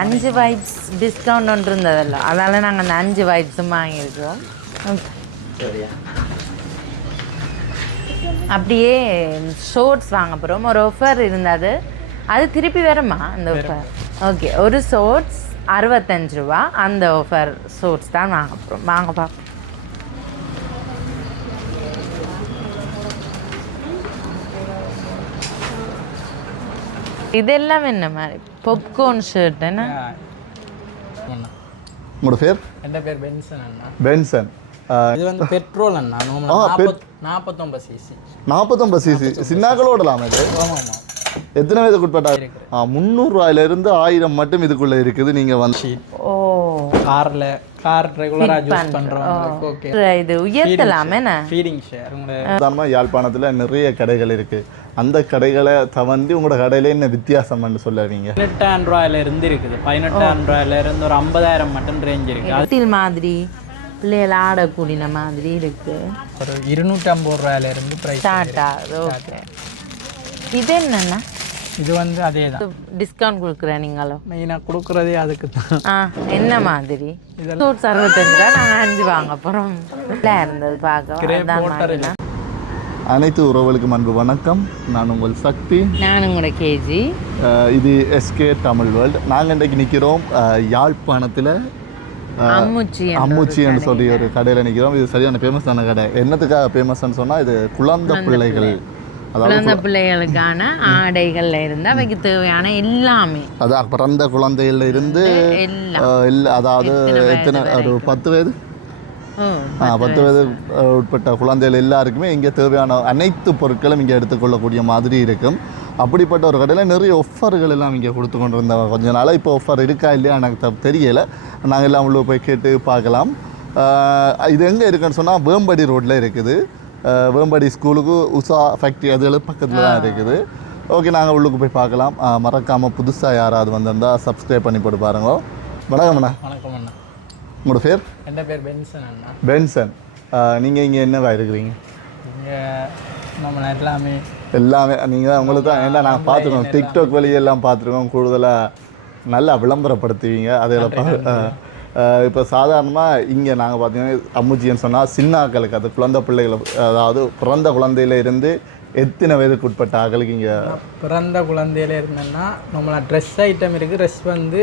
5 vibes discount ஒன்று இருந்ததில்ல, அதனால் நாங்கள் அந்த 5 வைப்ஸும் வாங்கியிருக்கோம். அப்படியே ஷோர்ட்ஸ் வாங்க போகிறோம். ஒரு ஆஃபர் இருந்தது, அது திருப்பி வருமா அந்த ஆஃபர்? ஓகே, ஒரு ஷோர்ட்ஸ் 65 ரூபா. அந்த ஆஃபர் ஷோர்ட்ஸ் தான் வாங்க போகிறோம். வாங்கப்பா. இதெல்லாம் என்ன மாதிரி பாப்கார்ன் ஷர்ட் என்ன? உங்களோட பேர்? என் பேர் பென்சன் அண்ணா. பென்சன். இது வந்து பெட்ரோல் அண்ணா. 49 சிசி. 49 சிசி சின்னாக்களோடலாம் இது. ஆமாம். எத்தனை வயதுக்கு உட்பட்டா? 300 ரூபாயிலிருந்து 1000 மட்டும் இதுக்குள்ள இருக்குது. நீங்க வந்து கார் ரெகுலரா யூஸ் பண்றோம். ஓகே, இது உயர்த்தலாமே. ஃபீடிங் ஷேர் சாதாரணமா யாழ்ப்பாணத்துல நிறைய கடைகள் இருக்கு. அந்த கடைகளை தவண்டி உங்களோட கடையில என்ன வித்தியாசம்னு சொல்லுவீங்க? 18,000 ரூபாயில இருந்து இருக்குது. 18,000 ரூபாயில இருந்து ஒரு 50,000 மட்டும் ரேஞ்ச் இருக்கு. அதில் மாதிரி பிள்ளைகள் ஆடக்கூடிய மாதிரி இருக்கு. ஒரு 250 ரூபாயில இருந்து பிரைஸ் ஸ்டார்ட் ஆகுது. ஓகே, இது என்னன்னா? இது வந்து அதே தான் டிஸ்கவுண்ட் கொடுக்குறேன். நீங்களும் மெயினாக கொடுக்குறதே அதுக்கு தான். என்ன மாதிரி? இதெல்லாம் 65 ரூபா. நாங்கள் 5 வாங்க போகிறோம். இல்லை இருந்தது பார்க்க. அனைத்து உறவுகளுக்கும் அன்பு வணக்கம். நான் உங்கள் சக்தி. நான் உங்களோட கேஜி. இது எஸ்கே தமிழ் வேர்ல்டு. நாங்கள் இன்றைக்கு நிற்கிறோம் யாழ்ப்பாணத்தில் அம்முச்சின்னு சொல்லி ஒரு கடையில் நிற்கிறோம். இது சரியான ஃபேமஸான கடை. என்னத்துக்காக ஃபேமஸ்ன்னு சொன்னால், இது குழந்தை பிள்ளைகள், குழந்தை பிள்ளைகளுக்கான ஆடைகள்ல இருந்து அவைக்கு தேவையான எல்லாமே, அதான் பிறந்த குழந்தைகள்ல இருந்து அதாவது எத்தனை, ஒரு 10 வயது 10 வயது உட்பட்ட குழந்தைகள் எல்லாருக்குமே இங்கே தேவையான அனைத்து பொருட்களும் இங்கே எடுத்துக்கொள்ளக்கூடிய மாதிரி இருக்கும். அப்படிப்பட்ட ஒரு கடையில் நிறைய ஆஃபர்கள் எல்லாம் இங்கே கொடுத்து கொண்டு இருந்தோம் கொஞ்ச நாளாக. இப்போ ஆஃபர் இருக்கா இல்லையா எனக்கு தெரியலை. நாங்கள் எல்லாம் உள்ளே போய் கேட்டு பார்க்கலாம். இது எங்கே இருக்குன்னு சொன்னால் வேம்படி ரோட்டில் இருக்குது. வேம்படி ஸ்கூலுக்கு உஷா ஃபேக்ட்ரி அதுகளுக்கு பக்கத்தில் தான் இருக்குது. ஓகே, நாங்கள் உள்ளுக்கு போய் பார்க்கலாம். மறக்காமல் புதுசாக யாராவது வந்திருந்தால் சப்ஸ்கிரைப் பண்ணி போட்டு பாருங்க. வணக்கம் அண்ணா. வணக்கம் அண்ணா. உங்களோட பேர்? என் பேர் பென்சன் அண்ணா. பென்சன். நீங்கள் இங்கே என்னவா இருக்கிறீங்க? இங்கே நம்ம எல்லாமே நீங்கள் உங்களுக்கு தான். ஏன்னா நான் பார்த்துருக்கோம், டிக்டாக் வழியெல்லாம் பார்த்துருக்கோம். கூடுதலாக நல்லா விளம்பரப்படுத்துவீங்க அதெல்லாம். இப்போ சாதாரணமாக இங்கே நாங்கள் பார்த்தீங்கன்னா அம்முச்சின்னு சொன்னால் சின்னாக்களுக்கு, அது குழந்தை பிள்ளைகளை, அதாவது பிறந்த குழந்தையில இருந்து எத்தனை வயதுக்கு உட்பட்ட ஆக்களுக்கு இங்கே? பிறந்த குழந்தையில இருந்தேன்னா நம்மள ட்ரெஸ் ஐட்டம் இருக்குது. ட்ரெஸ் வந்து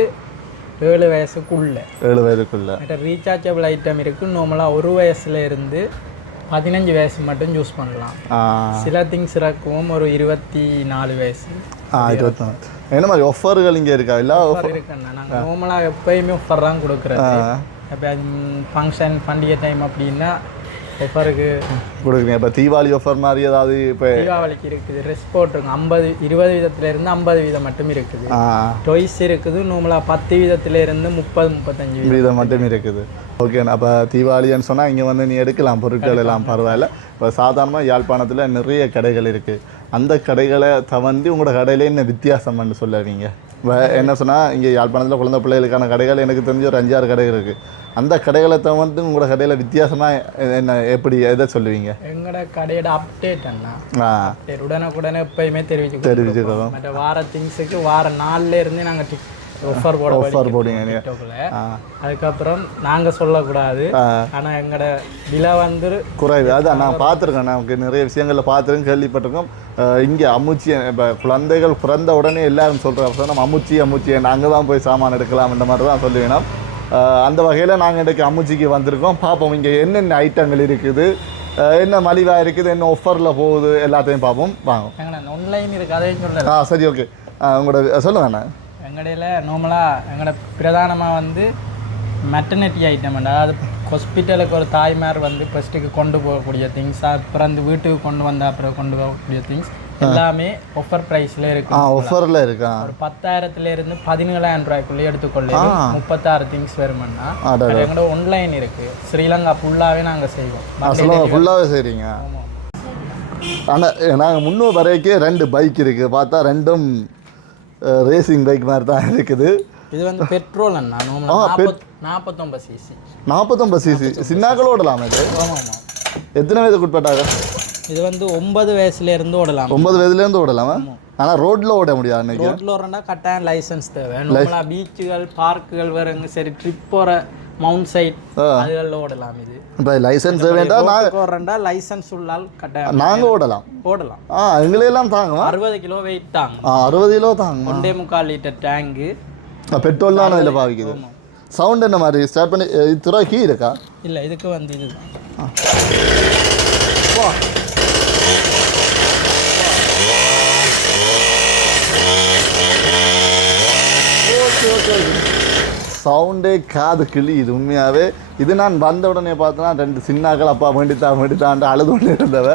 7 வயசுக்குள்ளே. 7 வயதுக்குள்ளே. ரீசார்ஜபிள் ஐட்டம் இருக்குது. நார்மலாக 1 வயசுல இருந்து 15 வயசு மட்டும் யூஸ் பண்ணலாம். சில திங்ஸ் இறக்குவோம் ஒரு 24 வயசு. 24. என்ன மாதிரி ஆஃபர்கள் இங்கே இருக்கா? இல்லை ஆஃபர் இருக்குண்ணா. நாங்கள் நார்மலாக எப்போயுமே ஆஃபர் தான் கொடுக்குறது. இப்போ ஃபங்க்ஷன் பண்டிகை டைம் அப்படின்னா ஆஃபருக்கு கொடுக்குறீங்க. இப்போ தீபாவளி ஆஃபர் மாதிரி ஏதாவது? இப்போ தீபாவளிக்கு இருக்குது. ட்ரெஸ் போட்டிருக்கோம். 20 வீதத்துலேருந்து 50 வீதம் மட்டும் இருக்குது. டொய்ஸ் இருக்குது. நார்மலாக 10 வீதத்துலேருந்து 30-35 வீதம் மட்டும் இருக்குது. ஓகேண்ணா. அப்போ தீபாவளின்னு சொன்னால் இங்கே வந்து நீ எடுக்கலாம் பொருட்கள் எல்லாம், பரவாயில்ல. இப்போ சாதாரணமாக யாழ்ப்பாணத்தில் நிறைய கடைகள் இருக்குது. அந்த கடைகளை தவண்டி உங்களோட கடையில் என்ன வித்தியாசம்னு சொல்லுவீங்க? என்ன சொன்னால், இங்கே யாழ்ப்பாணத்தில் குழந்தை பிள்ளைகளுக்கான கடைகள் எனக்கு தெரிஞ்ச ஒரு 5-6 கடைகள் இருக்குது. அந்த கடைகளை தவண்டி உங்களோட கடையில் வித்தியாசமாக என்ன, எப்படி, எதை சொல்லுவீங்க? எங்களோட கடையோட அப்டேட் அண்ணா. அப்டேட் உடனே எப்பயுமே தெரிவிச்சுக்கிறோம். மற்ற வார திங்ஸுக்கு வார 4ல இருந்து நாங்கள் ஆஃபர் போடுங்க. அதுக்கப்புறம் நாங்கள் சொல்லக்கூடாது. ஆனால் எங்களோட விலை வந்து குறைவு. அதான் நான் பார்த்துருக்கேன். நமக்கு நிறைய விஷயங்களில் பார்த்துருக்கேன், கேள்விப்பட்டிருக்கோம். இங்கே அம்முச்சி, இப்போ குழந்தைகள் பிறந்த உடனே எல்லாரும் சொல்கிறாங்க நம்ம அம்முச்சி நாங்கள் தான் போய் சாமான் எடுக்கலாம், இந்த மாதிரி தான் சொல்லுவேன். அந்த வகையில் நாங்கள் இன்றைக்கு அம்முச்சிக்கு வந்திருக்கோம். பார்ப்போம் இங்கே என்னென்ன ஐட்டங்கள் இருக்குது, என்ன மலிவாக இருக்குது, என்ன ஆஃபரில் போகுது, எல்லாத்தையும் பார்ப்போம். வாங்க. ஆன்லைன் இருக்குது, அதையும் சொல்லலாம். சரி, ஓகே. உங்களோட சொல்லுங்கண்ணா. எங்கடையில் நார்மலாக எங்களோட பிரதானமாக வந்து மெட்டர்னிட்டி ஐட்டம், அதாவது ஹாஸ்பிட்டலுக்கு ஒரு தாய்மார் வந்து ஃபஸ்ட்டுக்கு கொண்டு போகக்கூடிய திங்ஸ், அப்புறம் வீட்டுக்கு கொண்டு வந்த அப்புறம் கொண்டு போகக்கூடிய திங்ஸ் எல்லாமே ஆஃபர் ப்ரைஸில் இருக்குது. ஆஃபரில் இருக்கா? ஒரு 10,000 17,000 ரூபாய்க்குள்ளே எடுத்துக்கொள்ள 36 திங்ஸ் வருமானா. எங்களோட ஆன்லைன் இருக்குது. ஸ்ரீலங்கா ஃபுல்லாகவே நாங்கள் செய்வோம். ஃபுல்லாகவே செய்கிறீங்க? ஆனால் நாங்கள் முன்னூறு வரைக்கும் 2 பைக் இருக்குது. பார்த்தா ரெண்டும் ரேசிங் பைக் மாதிரி தான் இருக்குது. இது வந்து பெட்ரோல் அண்ணா. 49 சிசி. 49 சிசி சின்னாக்களோடலாம் இது? ஆமாம். எத்தனை வயதுக்கு உட்பட்டாங்க? இது வந்து 9 வயசுலேருந்து ஓடலாம். 9 வயதுலேருந்து ஓடலாமா? ஆனால் ரோட்டில் ஓட முடியாது அன்றைக்கி. ரோட்டில் ஓடுறா கட்டாயம் லைசன்ஸ் தேவை. நம்மளா பீச்சுகள் பார்க்குகள் வேறுங்க சரி ட்ரிப் போகிற மவுண்ட் சைட் அதுகளில் ஓடலாம். இது இப்போ லைசன்ஸ் வேண்டாம். நாங்கள் ஓடுறா லைசன்ஸ் உள்ளால் கட்டாயம் நாங்கள் ஓடலாம். எங்களெல்லாம் தாங்க 60 கிலோ வெயிட் தாங்க. 60 கிலோ தாங்க. 1.25 லிட்டர் டேங்கு. பெட்ரோல் தான் இதில் பாவிக்குது. சவுண்ட் என்ன மாதிரி ஸ்டார்ட் பண்ணி துறை கீ இருக்கா? இல்லை, இதுக்கு வந்து இதுதான். சவுண்டே காது கிளி. இது உண்மையாகவே இது நான் வந்த உடனே பார்த்தோன்னா 2 சின்னாக்கள் அப்பா வேண்டித்தான் அழுது கொண்டு இருந்தவ.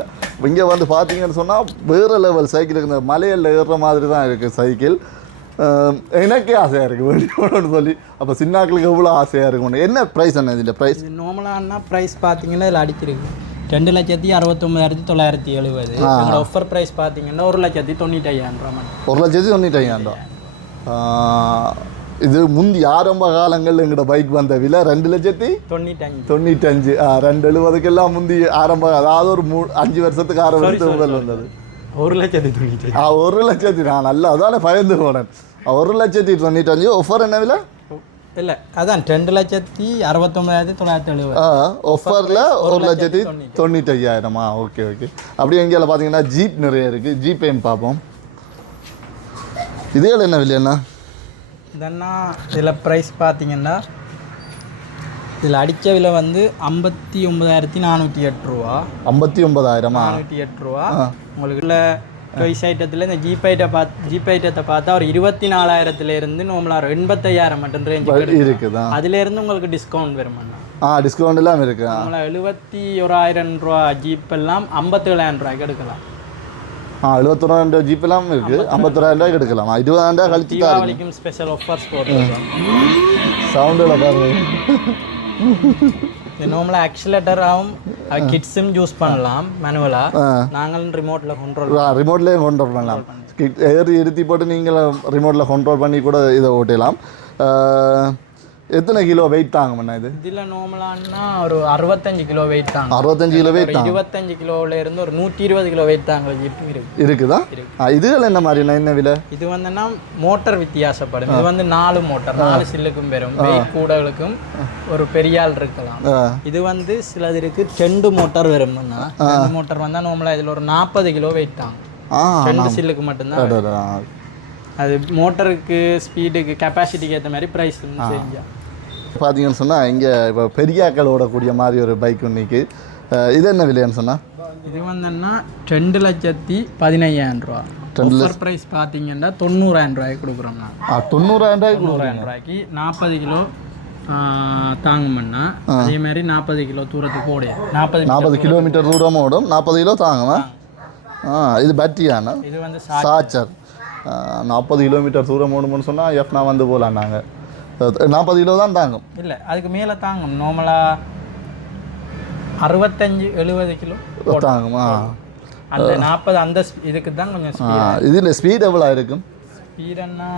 இங்கே வந்து பார்த்தீங்கன்னு சொன்னால் வேறு லெவல் சைக்கிள் இருக்குது. மலையில் ஏறுற மாதிரி தான் இருக்குது சைக்கிள். எனக்கே ஆசையாக இருக்குது வேண்டியோன்னு சொல்லி. அப்போ சின்னாக்களுக்கு எவ்வளோ ஆசையாக இருக்கும். என்ன ப்ரைஸ் என்ன இதில் ப்ரைஸ்? நார்மலான ப்ரைஸ் பார்த்தீங்கன்னா இதில் அடிச்சிருக்கு 2,69,970. எங்களோட ஆஃபர் ப்ரைஸ் பார்த்தீங்கன்னா 1,95,000 ரூபா. 1,95,000. இது முந்தி ஆரம்ப காலங்களில் எங்களோட பைக் வந்த விலை 2,95,000. 270க்கெல்லாம் முந்தி ஆரம்ப, அதாவது ஒரு 5 வருஷத்துக்கு 6 வருஷத்துக்கு முதல் வந்தது. 1,95,000. 1,00,000. நான் நல்லா அதான பயந்து போனேன். 1,95,000. ஆஃபர் என்ன விலை? இல்லை, அதான் 2,69,970. ஆஃபரில் 1,95,000. ஓகே. அப்படியே எங்கேயால பார்த்தீங்கன்னா ஜீப் நிறைய இருக்குது. ஜீப்பையும் பார்ப்போம். இதுகள் என்ன விலைண்ணா? இதன்னா இதில் ப்ரைஸ் பார்த்தீங்கன்னா இதில் அடித்த விலை வந்து 59,408 ரூபா. 59,008 ரூபா. உங்களுக்கு இல்லை டாய்ஸ் ஐட்டத்தில் இந்த ஜீப் ஐட்டத்தை பார்த்தா ஒரு 24,000லேருந்து நம்மளா 85,000 மட்டும் ரேஞ்ச் இருக்குது. அதுலேருந்து உங்களுக்கு டிஸ்கவுண்ட் வருமாண்ணா. டிஸ்கவுண்ட் எல்லாம் இருக்குது. நம்மளா 71,000 ரூபா ஜீப் எல்லாம் 57,000 ரூபாய்க்கு எடுக்கலாம். 71,000 ஜீப் எல்லாம் இருக்குது. 51,000 ரூபாய்க்கு எடுக்கலாம். 20,000 கழிச்சு தீபாவளிக்கும் ஸ்பெஷல் ஆஃபர்ஸ் போட்டுருக்கோம். சவுண்டில் பாருங்க. நார்மலாக ஆக்சிலேட்டராகவும் கிட்ஸும் யூஸ் பண்ணலாம் மேனுவலாக. நாங்களும் ரிமோட்லேயே கண்ட்ரோல் பண்ணலாம். ஏறி இருத்தி போட்டு நீங்கள் ரிமோட்டில் கண்ட்ரோல் பண்ணி கூட இதை ஓட்டலாம். எத்தனை கிலோ வெயிட் தாங்கண்ணா இது? இதில் நார்மலானா ஒரு 65 கிலோ வெயிட் தாங்க. 65 கிலோ வெயிட் தாங்க. 25 கிலோவிலேருந்து ஒரு 120 கிலோ வெயிட் தாங்க இருக்குதா? இதுகள் என்ன மாதிரிண்ணா? என்ன விலை? இது வந்துன்னா மோட்டர் வித்தியாசப்படும். இது வந்து 4 மோட்டர் 4 சில்லுக்கும் பெறும். வெயிட் கூடகளுக்கும் ஒரு பெரிய ஆள் இருக்கலாம். இது வந்து சிலதிற்கு 2 மோட்டர் வரும்னா 2 மோட்டர் வந்தால் நார்மலாக இதில் ஒரு 40 கிலோ வெயிட் தாங்க. 2 சில்லுக்கு மட்டும்தான். அது மோட்டருக்கு ஸ்பீடுக்கு கெப்பாசிட்டிக்கு ஏற்ற மாதிரி ப்ரைஸ் செஞ்சால் பார்த்தீங்கன்னு சொன்னால் இங்கே இப்போ பெரியாக்கள் ஓடக்கூடிய மாதிரி ஒரு பைக் இன்னைக்கு. இது என்ன விலைன்னு சொன்னால்? இது வந்துன்னா 2,15,000 ரூபா. ஆஃபர் ப்ரைஸ் பார்த்தீங்கன்னா 90,000 ரூபாய்க்கு கொடுக்குறோம்னா. 90,000 ரூபாய்க்கு 40 கிலோ தாங்கும்னா அதே மாதிரி 40 கிலோ தூரத்துக்கு ஓடும். 40 கிலோமீட்டர் தூரம் ஓடும். 40 கிலோ தாங்குமா? இது பேட்டரியானா? இது வந்து சார்ஜர். 40 கிலோமீட்டர் தூரம் ஓடும்னு சொன்னால் எஃப்னா வந்து போகலாம். நாங்கள் 40 கிலோ தான் தாங்கும். இல்லை, அதுக்கு மேலே தாங்கும். நார்மலாக 65-70 கிலோ தாங்குமா? அந்த 40 அந்த இதுக்கு தான் கொஞ்சம் ஸ்பீட். இதில் ஸ்பீட் எவ்வளோ இருக்கும்? ஸ்பீடுன்னா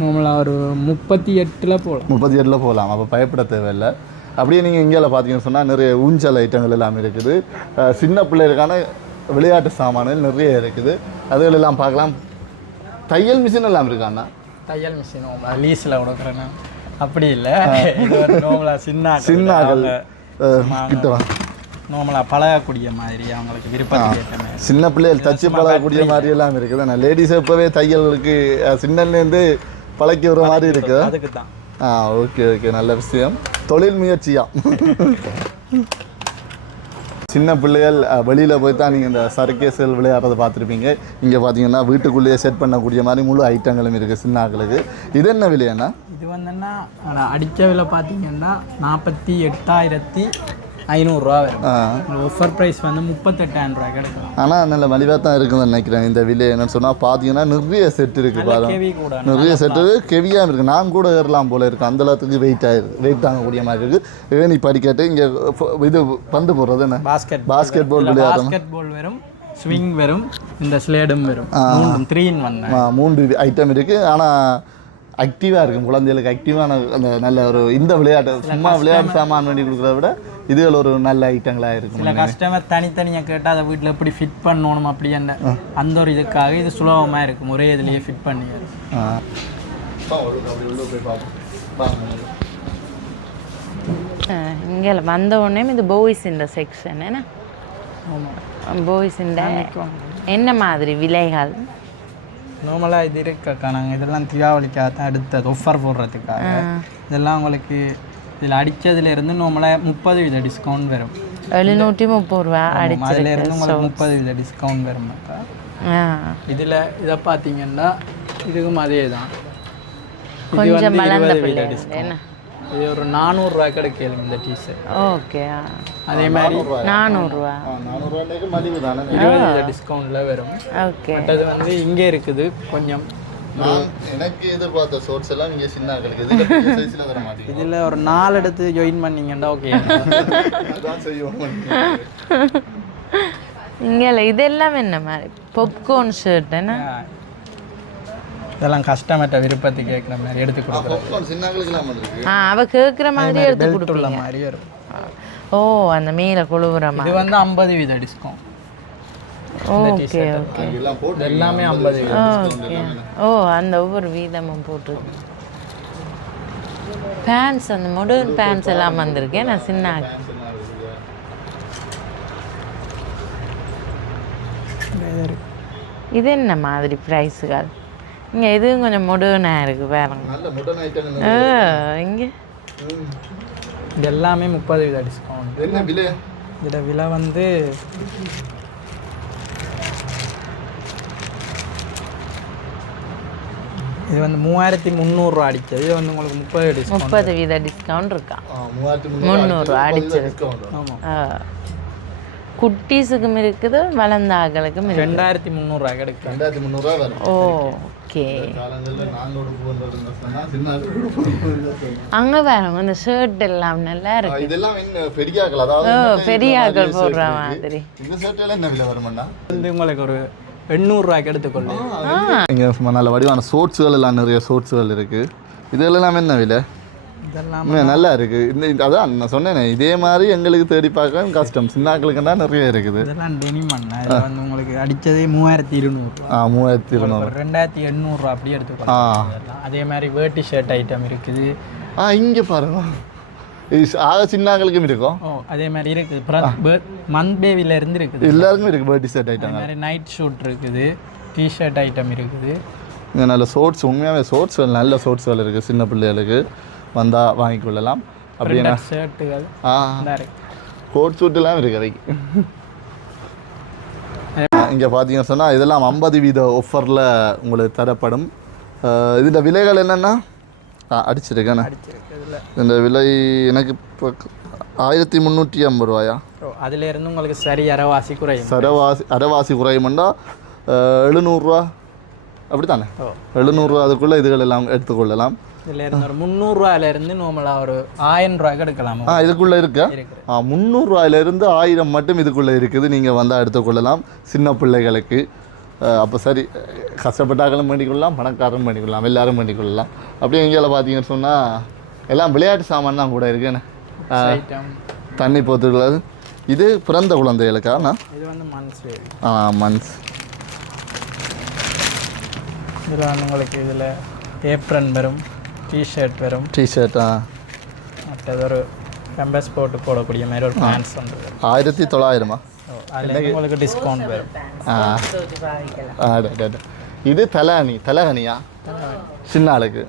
நார்மலாக ஒரு 38 போகலாம். 38 போகலாம். அப்போ பயப்பட தேவையில்லை. அப்படியே நீங்கள் இங்கேயில் பார்த்தீங்கன்னு சொன்னால் நிறைய ஊஞ்சல் ஐட்டங்கள் எல்லாமே இருக்குது. சின்ன பிள்ளைகளுக்கான விளையாட்டு சாமான்கள் நிறைய இருக்குது. அதுகள் எல்லாம் பார்க்கலாம். தையல் மிஷின் எல்லாம் இருக்காண்ணா? தையல் மிஷின் லீஸில் கொடுக்குறேன்னா அப்படி இல்லை. இது ஒரு நார்மலாக சின்னாக்கள் கிட்ட நார்மலாக பழகக்கூடிய மாதிரி அவங்களுக்கு விருப்பத்துக்கு ஏற்ற மாதிரி சின்ன பிள்ளைகள் தச்சு பழகக்கூடிய மாதிரி எல்லாம் இருக்குது. நான் லேடிஸ் எப்போவே தையலுக்கு சின்னலேருந்து பழக்கி வர மாதிரி இருக்குது. அதுக்கு தான். ஓகே. நல்ல விஷயம். தொழில் முயற்சியா? சின்ன பிள்ளைகள் வெளியில் போய் தான் நீங்கள் இந்த சர்க்கேஸ்கள் விளையாடுறதை பார்த்துருப்பீங்க. இங்கே பார்த்தீங்கன்னா வீட்டுக்குள்ளேயே செட் பண்ணக்கூடிய மாதிரி முழு ஐட்டங்களும் இருக்குது சின்னாக்களுக்கு. இது என்ன விலையாண்ணா? இது வந்துன்னா அடித்த விலை பார்த்தீங்கன்னா 48,500 ரூபா வரும். ஆஃபர் ப்ரைஸ் வந்து 38,000 ரூபா கிடைக்கும். ஆனால் நல்ல மலிவாக தான் இருக்குதுன்னு நினைக்கிறேன். இந்த விலை என்னன்னு சொன்னால் பார்த்தீங்கன்னா நிறைய செட் இருக்குது பாருங்க. நிறைய செட்டு கெவியாக இருக்குது. நான் கூட ஏறலாம் போல இருக்குது. அந்த அளவுக்கு வெயிட் தாங்கக்கூடிய மாதிரி இருக்குது. ஏனி படிக்கட்டு இங்கே இது பந்து போடுறது என்ன பாஸ்கெட் பால் விளையாடுறோம். பாஸ்கெட் பால் வரும், ஸ்விங் வரும், இந்த ஸ்லேடும் வரும். 3 in 1 3 ஐட்டம் இருக்குது. ஆனால் ஆக்டிவாக இருக்கும், குழந்தைகளுக்கு ஆக்டிவான அந்த நல்ல ஒரு இந்த விளையாட்டு சும்மா விளையாட்டு சாமான் வேண்டி கொடுக்குறத விட இதுகள் ஒரு நல்ல ஐட்டங்களாக இருக்கும். சில கஸ்டமர் தனித்தனியாக கேட்டால் அதை வீட்டில் எப்படி ஃபிட் பண்ணணும் அப்படி அந்த ஒரு இதுக்காக இது சுலபமாக இருக்கும், ஒரே இதுலேயே ஃபிட் பண்ணி. இங்கே வந்த உடனே இது பாய்ஸ் இந்த செக்ஷன் என்ன? பாய்ஸ் இந்த என்ன மாதிரி விலைகள்? நார்மலாக இது இருக்கக்கா, நாங்கள் இதெல்லாம் தீபாவளிக்காக தான் எடுத்தது ஆஃபர் போடுறதுக்காக. இதெல்லாம் உங்களுக்கு இதில் அடித்ததுலேருந்து நார்மலாக 30% டிஸ்கவுண்ட் வரும். 730 ரூபா அதுலேருந்து உங்களுக்கு 30% டிஸ்கவுண்ட் வரும்க்கா. இதில் இதை பார்த்தீங்கன்னா இதுக்கும் அதே தான், கொஞ்சம் இது ஒரு 400 ரூபா கிடைக்கும் இந்த டீஷர்ட். ஓகே, அதே மாதிரி 400 ரூபா 20% டிஸ்கவுண்ட்டில் வரும். ஓகே, பட் அது வந்து இங்கே இருக்குது கொஞ்சம். எனக்கு எதிர்பார்த்த சோர்ஸ் எல்லாம் இங்கே சின்ன சைஸில் வர மாட்டேங்குது. இதில் ஒரு 4 எடுத்து ஜாயின் பண்ணிங்கன்னா ஓகே. இங்கே இதெல்லாம் என்ன மாதிரி பாப்கார்ன் ஷர்ட் என்ன? இதெல்லாம் கஸ்டமர்ட்ட விருப்பத்துக்கு கேட்குற மாதிரி எடுத்து கொடுக்குறோம். அவ கேட்குற மாதிரி எடுத்து கொடுத்துள்ள மாதிரி வரும். ஓ, அந்த மேலே கொழுவுற மாதிரி. இது வந்து 50% டிஸ்கவுண்ட். ஓகே ஓகே, எல்லாமே 50%. ஓகே. ஓ, அந்த ஒவ்வொரு வீதமும் போட்டுருக்கு. பேண்ட்ஸ் அந்த மாடர்ன் பேண்ட்ஸ் எல்லாம் வந்திருக்கேன் நான் சின்ன. இது என்ன மாதிரி ப்ரைஸுகள்? இங்கே எதுவும் கொஞ்சம் மாடர்னாக இருக்குது பாருங்க. இங்கே இது எல்லாமே 30% டிஸ்கவுண்ட். என்ன விலை? இதோட விலை வந்து இது வந்து 3300 ரூபா அடிச்சது. இது வந்து உங்களுக்கு 30% டிஸ்கவுண்ட் இருக்கா? 300 அடிச்சிருக்கு. குட்டீஸுக்கும் இருக்குது, வளர்ந்த ஆக்களுக்கும் இருக்குது. 2300 ரூபா கிடைக்கும். 2300 ரூபா வரும். ஓகே. அங்கே பாருங்க இந்த ஷர்ட் எல்லாம் நல்லா இருக்கு. இதெல்லாம் பெரிய ஆக்கள், அதாவது பெரிய ஆக்கள் போடுற மாதிரி. இந்த ஷர்ட் எல்லாம் என்ன விலை வருமாண்டா? வந்து உங்களுக்கு ஒரு 800 ரூபாய்க்கு எடுத்துக்கொள்ளு. இங்கே நல்ல வடிவான ஷோட்ஸுகள் எல்லாம் நிறைய ஷோட்ஸுகள் இருக்குது. இதெல்லாம் என்ன விலை? இதெல்லாம் நல்லா இருக்குது. இந்த அதான் நான் சொன்னேனே, இதே மாதிரி எங்களுக்கு தேடி பார்க்க கஷ்டம், சின்னாக்களுக்கு தான் நிறைய இருக்குது. இதெல்லாம் டெனிம் அண்ணா. இது வந்து உங்களுக்கு அடித்ததே 3200. 3200. 2800 ரூபா அப்படியே எடுத்துக்கலாம். அதே மாதிரி வேட்டி ஷர்ட் ஐட்டம் இருக்குது. இங்கே பாருங்க, சின்னாக்களுக்கும் இருக்கும். அதே மாதிரி இருக்குது. மந்த் பேவில இருந்து இருக்குது, எல்லாருக்கும் இருக்குது வேட்டி ஷர்ட் ஐட்டம். மாதிரி நைட் ஷூட் இருக்குது, டிஷர்ட் ஐட்டம் இருக்குது. இங்கே நல்ல ஷோட்ஸ், உண்மையாகவே ஷோட்ஸ்கள் நல்ல ஷோட்ஸ்கள் இருக்குது. சின்ன பிள்ளைகளுக்கு வந்தால் வாங்கிக்கொள்ளலாம். அப்படின்னா ஷர்ட்டுகள், கோட் ஷூட்டெல்லாம் இருக்குது அதுக்கு. இங்கே பார்த்தீங்கன்னு சொன்னால் இதெல்லாம் 50% ஆஃபரில் உங்களுக்கு தரப்படும். இதில் விலைகள் என்னென்னா அடிச்சிருக்கேண்ணே. இந்த விலை எனக்கு இப்போ 1350 ரூபாயா? அதில் இருந்து உங்களுக்கு சரி அரைவாசி குறையும். அரைவாசி குறையும்னா 700 ரூபா அப்படி தானே? 700 ரூபா அதுக்குள்ளே இதுகள் எல்லாம் எடுத்துக்கொள்ளலாம். இதில் இருந்து ஒரு 300 ரூபாயிலிருந்து நார்மலாக ஒரு 1000 ரூபாய்க்கு எடுக்கலாம். இதுக்குள்ளே இருக்கா? 300 ரூபாயிலிருந்து 1000 மட்டும் இதுக்குள்ளே இருக்குது. நீங்கள் வந்தால் எடுத்துக்கொள்ளலாம் சின்ன பிள்ளைகளுக்கு. அப்போ சரி, கஷ்டப்பட்டாக்களும் பண்ணிக்கொள்ளலாம், பணக்காரரும் பண்ணிக்கொள்ளலாம், எல்லாரும் பண்ணிக்கொள்ளலாம். அப்படியே எங்கேயால பார்த்தீங்கன்னு சொன்னால் எல்லாம் விளையாட்டு சாமான் தான் கூட இருக்குன்னு. தண்ணி போத்துக்கிறது. இது பிறந்த குழந்தைகளுக்காண்ணா? இது வந்து மந்த்ஸ். மந்த்ஸ். இதில் வந்து உங்களுக்கு இதில் ஏப்ரன் வரும், டிஷர்ட் வரும். டிஷர்ட்டா? மற்றது ஒரு கம்பஸ் போட்டு போடக்கூடிய மாதிரி ஒரு பேண்ட்ஸ் வந்து 1900. அதில் உங்களுக்கு டிஸ்கவுண்ட் வரும். இது தலகனியா? சின்ன ஆளுக்கு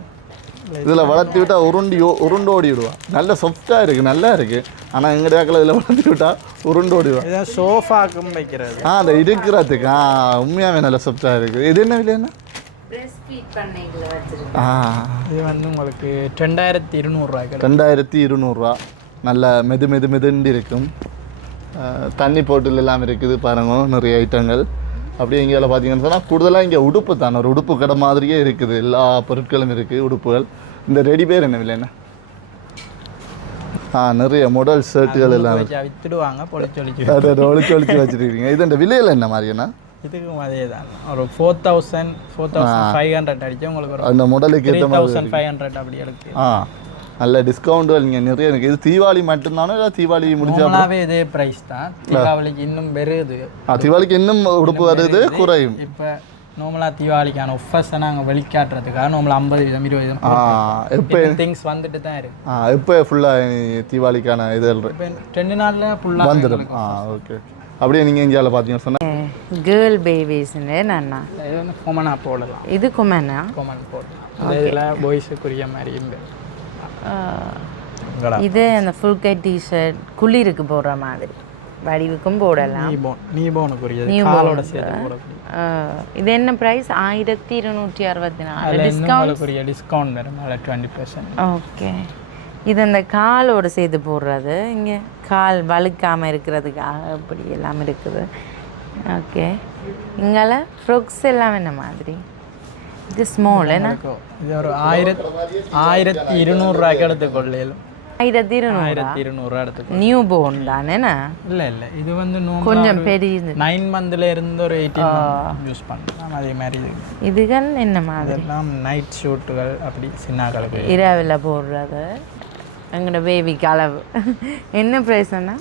இதில் வளர்த்தி விட்டால் உருண்டு ஓடி விடுவா. நல்ல சாஃப்டாக இருக்குது, நல்லா இருக்குது. ஆனால் எங்கள் இடத்துல இதில் வளர்த்தி விட்டால் உருண்டு ஓடிடுவா. இதான் சோஃபாக்கும் வைக்கிறது. அந்த இருக்கிறதுக்கு உண்மையாகவே நல்ல சாஃப்டாக இருக்குது. இது என்ன விலை? என்ன இது வந்து உங்களுக்கு 2200 ரூபாய்க்கு. 2200 ரூபா. நல்ல மெதுண்டு இருக்கும். தண்ணி போட்டில் எல்லாம் இருக்குது பாருங்க, நிறைய ஐட்டங்கள். அப்படியே எங்கேயால பார்த்தீங்கன்னு சொன்னால் கூடுதலாக இங்கே உடுப்பு தான், ஒரு உடுப்பு கடை மாதிரியே இருக்குது. எல்லா பொருட்களும் இருக்குது, உடுப்புகள். இந்த ரெடி பேர் என்ன விலை? என்ன? நிறைய மாடல் ஷர்ட்டுகள் எல்லாம் வித்துடுவாங்க, ஒளிச்சு ஒளிச்சு வச்சுருக்கீங்க. இது இந்த விலையில் என்ன மாதிரினா? இதுக்கும் அதே தான் ஒரு 4500 அடிச்சு உங்களுக்கு ஒரு அந்த மாடலுக்கு ஏற்ற மாதிரி 3500 அப்படி எடுக்கு. நல்ல டிஸ்கவுண்ட் நீங்கள் நிறைய எனக்கு இது தீபாவளி மட்டும்தானே இல்லை தீபாவளி முடிஞ்சா நார்மலாகவே இதே ப்ரைஸ் தான். தீபாவளிக்கு இன்னும் வருது. தீபாவளிக்கு இன்னும் உடுப்பு வருது குறையும். இப்போ நார்மலாக தீபாவளிக்கான ஆஃபர்ஸை நாங்கள் வெளிக்காட்டுறதுக்காக நார்மலாக 50% 20% எப்போ திங்ஸ் வந்துட்டு தான் இருக்கு. எப்போ ஃபுல்லாக தீபாவளிக்கான இது இப்போ 2 நாளில் ஃபுல்லாக வந்துடும். ஓகே. அப்படியே நீங்கள் இந்தியாவில் பார்த்தீங்கன்னு சொன்னால் கேர்ள் பேபிஸ்ன்னு நானா இது வந்து கொமனாக போடலாம். இது கொமனா கொமன் போடலாம். இதில் பாய்ஸுக்குரிய மாதிரி இங்கே இது அந்த ஃபுல் கை டிஷர்ட் குளிருக்கு போடுற மாதிரி வடிவுக்கும் போடலாம். நீபோனுக்குரியது காலோட சேர்த்து போடக்கூடிய. இது என்ன ப்ரைஸ்? 1264 டிஸ்கவுண்ட் வரும் 20%. ஓகே. இது அந்த காலோட சேர்த்து போடுறது. இங்கே கால் வழுக்காமல் இருக்கிறதுக்காக இப்படி எல்லாம் இருக்குது. ஓகே. இங்கால ஃப்ராக்ஸ் எல்லாம் என்ன மாதிரி? இது ஸ்மால் என்ன? இது ஒரு 1200 எடுத்துக்கொள்ளையிலும். 1200 எடுத்துக்கொள்ள. நியூ போர்ன் தானேண்ணா? இல்லை இது வந்து கொஞ்சம் பெரிய 9 மந்த்ல இருந்து ஒரு 18 யூஸ் பண்ணலாம். அதே மாதிரி இதுகள் என்ன மாதிரி? இதெல்லாம் நைட் ஷூட்டுகள் அப்படி சின்ன கலக்கு இரவில் போடுறது எங்களோட பேபிக்கு அளவு. என்ன ப்ரைஸ் அண்ணா?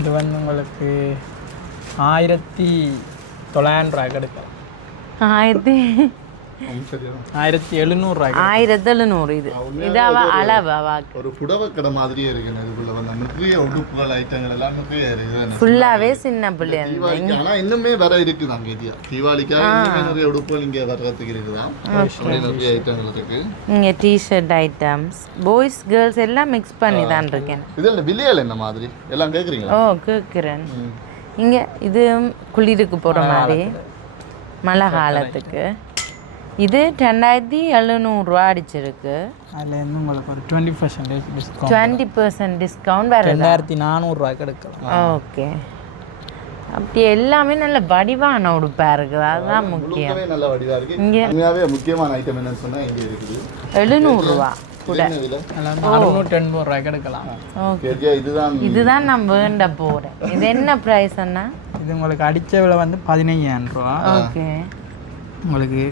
இது வந்து உங்களுக்கு 1900 கிடைக்கும். 1700. 1700. இது அளவு ஒரு புடவை கடை மாதிரியே இருக்கு. இதுக்குள்ள வந்து நிறைய உடுப்புகள் ஐட்டங்கள் எல்லாம் நிறைய இருக்கு. ஃபுல்லாவே சின்ன பிள்ளை. ஆனா இன்னுமே வர இருக்குது அங்க தீபாவளிக்காக இன்னுமே நிறைய உடுப்புகள் இங்க வர்றதுக்கு இருக்குதா. நிறைய ஐட்டங்கள் இருக்கு. இங்க டி-ஷர்ட் ஐட்டம்ஸ் பாய்ஸ் கேர்ள்ஸ் எல்லாம் மிக்ஸ் பண்ணி தான் இருக்கேன். இதெல்லாம் விலையில என்ன மாதிரி எல்லாம் கேக்குறீங்களா? கேக்குறேன். இங்க இது குளிருக்கு போற மாதிரி மழை காலத்துக்கு. இது 2700 அடிச்சிருக்கு. அதில் இருந்து உங்களுக்கு ஒரு 20% டிஸ்கவுண்ட். 20% டிஸ்கவுண்ட் வேறு 2400 கிடைக்கும். ஓகே. அப்படி எல்லாமே நல்ல வடிவான உடுப்பா இருக்குது. அதுதான் முக்கியம். நல்ல வடிவா இருக்கு. இங்கே முக்கியமான ஐட்டம் என்னன்னு சொன்னா இங்க இருக்குது 700 கூட 680 கிடைக்கலாம். ஓகே. இதுதான் நான் வேண்ட போறேன். இது என்ன பிரைஸ் அண்ணா? இது உங்களுக்கு அடிச்ச விலை வந்து 15000 ஓகே. உங்களுக்கு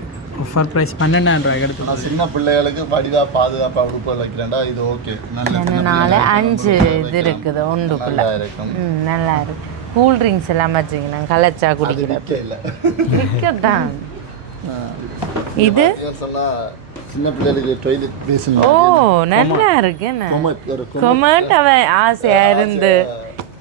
ஆஃபர் பிரைஸ் 12000 கிடைக்கும். சின்ன பிள்ளைகளுக்கு வடிவா பாதுகாப்பா உடுப்பு வைக்கிறேன்டா இது ஓகே. நல்ல 5 இது இருக்குது ஒன்றுக்குள்ள. நல்லா இருக்கு. கூல் ட்ரிங்க்ஸ் எல்லாம் வச்சிங்கன்னா கலச்சா குடிக்கிறது விற்கத்தான். இது சின்ன பிள்ளைகளுக்கு டாய்லெட் பேசின். நல்லா இருக்கு. என்ன கொமெண்ட் அவன் ஆசையா இருந்து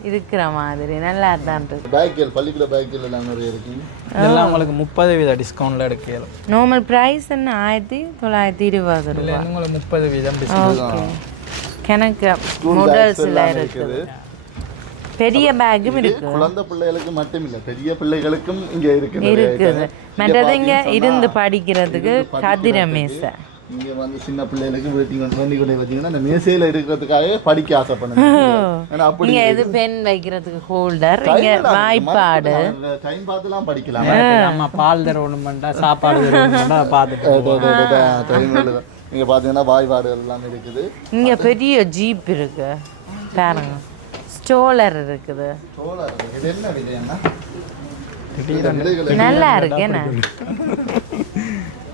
இருக்கிற மாதிரி நல்லா தான் இருக்கு. பேக்கல் பள்ளிக்கூட பேக்கல் எல்லாம் நிறைய இருக்கு. இதெல்லாம் உங்களுக்கு 30% டிஸ்கவுண்ட்ல எடுக்கலாம். நார்மல் பிரைஸ் என்ன 1920 ரூபாய். உங்களுக்கு 30% டிஸ்கவுண்ட். ஓகே. கணக்கு மாடல்ஸ்ல இருக்குது. பெரிய பேக்கும் இருக்கு. குழந்தை பிள்ளைகளுக்கு மட்டும் இல்ல பெரிய பிள்ளைகளுக்கும் இங்க இருக்குது. மற்றது இங்க இருந்து படிக்கிறதுக்கு கதிர மேசை. இங்க வந்து சின்ன பிள்ளைகளுக்கு வெயிட்டிங் பண்ணி கூட வச்சீங்கன்னா அந்த மேசையில இருக்கிறதுக்காக படிக்க ஆசைப்படுங்க. ஏன்னா அப்படி இங்க எது பென் வைக்கிறதுக்கு ஹோல்டர், இங்க வாய்ப்பாடு டைம் பார்த்துலாம் படிக்கலாம். அம்மா பால் தரணும் பண்ணா சாப்பாடு தரணும் பண்ணா பார்த்துட்டு டைம் இல்ல. இங்க பாத்தீங்கன்னா வாய்ப்பாடு எல்லாம் இருக்குது. இங்க பெரிய ஜீப் இருக்கு பாருங்க. ஸ்டோலர் இருக்குது. ஸ்டோலர் இது என்ன விலை அண்ணா? நல்லா இருக்கு. என்ன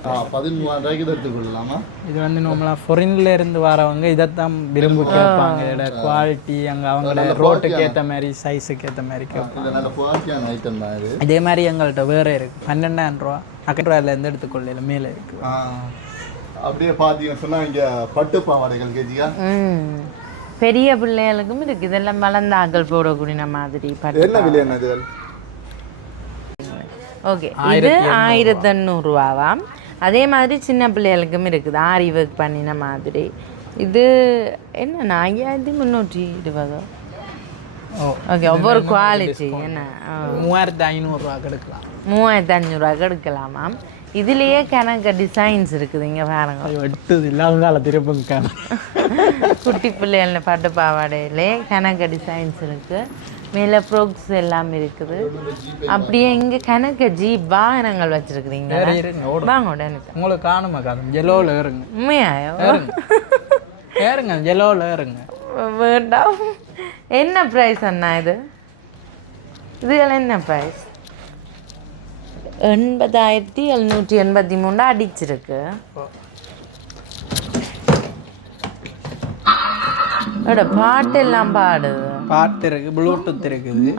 13000 எடுத்துக்கொள்ளலாமா? இது வந்து நம்மளா ஃபாரின்ல இருந்து வரவங்க இதைத்தான் விரும்பி கேட்பாங்க. இதோட குவாலிட்டி அங்கே அவங்களோட ரோட்டுக்கு ஏற்ற மாதிரி சைஸுக்கு ஏற்ற மாதிரி கேட்பாங்க. நல்ல குவாலிட்டியான ஐட்டம் தான் இது. இதே மாதிரி எங்கள்கிட்ட வேறு இருக்குது 12000 ரூபா 10000 எடுத்துக்கொள்ள மேலே இருக்குது. அப்படியே பார்த்தீங்கன்னு சொன்னால் இங்கே பட்டு பாவாடைகள் கேஜியா பெரிய பிள்ளைகளுக்கும் இருக்கு. இதெல்லாம் வளர்ந்த ஆக்கள் போடக்கூடிய மாதிரி. என்ன விலை என்னது? ஓகே. இது 1800 ரூபாவாம். அதே மாதிரி சின்ன பிள்ளைகளுக்கும் இருக்குது ஆரி ஒர்க் பண்ணின மாதிரி. இது என்னண்ணா 5320. ஓகே. ஒவ்வொரு குவாலிட்டி என்ன 3500 கிடைக்கலாம். 3500 எடுக்கலாமாம். இதுலேயே கணக்கு டிசைன்ஸ் இருக்குது. இங்கே பாருங்க. எடுத்தது இல்லாத திருப்பங்க குட்டி பிள்ளைகள் பட்டு பாவாடையிலே கணக்கு டிசைன்ஸ் இருக்குது. மேலே ஃப்ராக்ஸ் எல்லாம் இருக்குது. அப்படியே இங்கே கணக்கு ஜீப் வாகனங்கள் வச்சுருக்குறீங்க. வாங்க உடனே உங்களுக்கு காணுமா காணும் ஜெலோவில் ஏறுங்க. உண்மையாயோ? ஏறுங்க ஜெலோவில் ஏறுங்க. வேண்டாம். என்ன ப்ரைஸ் அண்ணா இது? இதுகள் என்ன ப்ரைஸ்? 8783 அடிச்சிருக்கு. பாட்டு எல்லாம் பாடுது. பாட்டு இருக்கு, ப்ளூடூத் இருக்குது.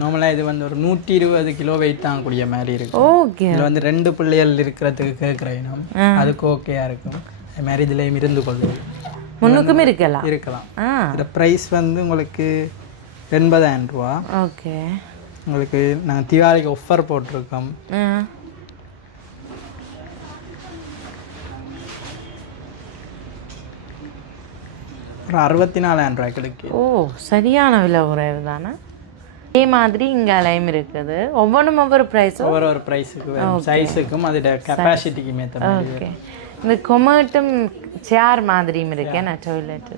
நார்மலா இது வந்து ஒரு 120 கிலோ வெயிட் தாங்கக்கூடிய மாதிரி இருக்கு. ஓகே. இதுல வந்து 2 பிள்ளைகள் இருக்கிறதுக்கு கேட்குறேன், அதுக்கு ஓகேயா இருக்கும். அது மாதிரி இதுலயும் இருந்து கொள்ளுது, முன்னுக்கும் இருக்கலாம். இந்த ப்ரைஸ் வந்து உங்களுக்கு 80,000 ரூபா. ஓகே. உங்களுக்கு நாங்கள் தீபாவளிக்கு ஆஃபர் போட்டிருக்கோம். ஒரு 64,000 ரூபாய் கிடைக்கு. ஓ, சரியான விலை குறைவு தானே. அதே மாதிரி இங்கே லைம் இருக்குது. ஒவ்வொன்றும் ஒவ்வொரு ப்ரைஸும் ஒவ்வொரு ப்ரைஸுக்கு சைஸுக்கும் அதோட கெப்பாசிட்டிக்குமே தரும். ஓகே. இந்த கொமர்ட்டும் சேர் மாதிரியும் இருக்கேன் நான் டாய்லெட்.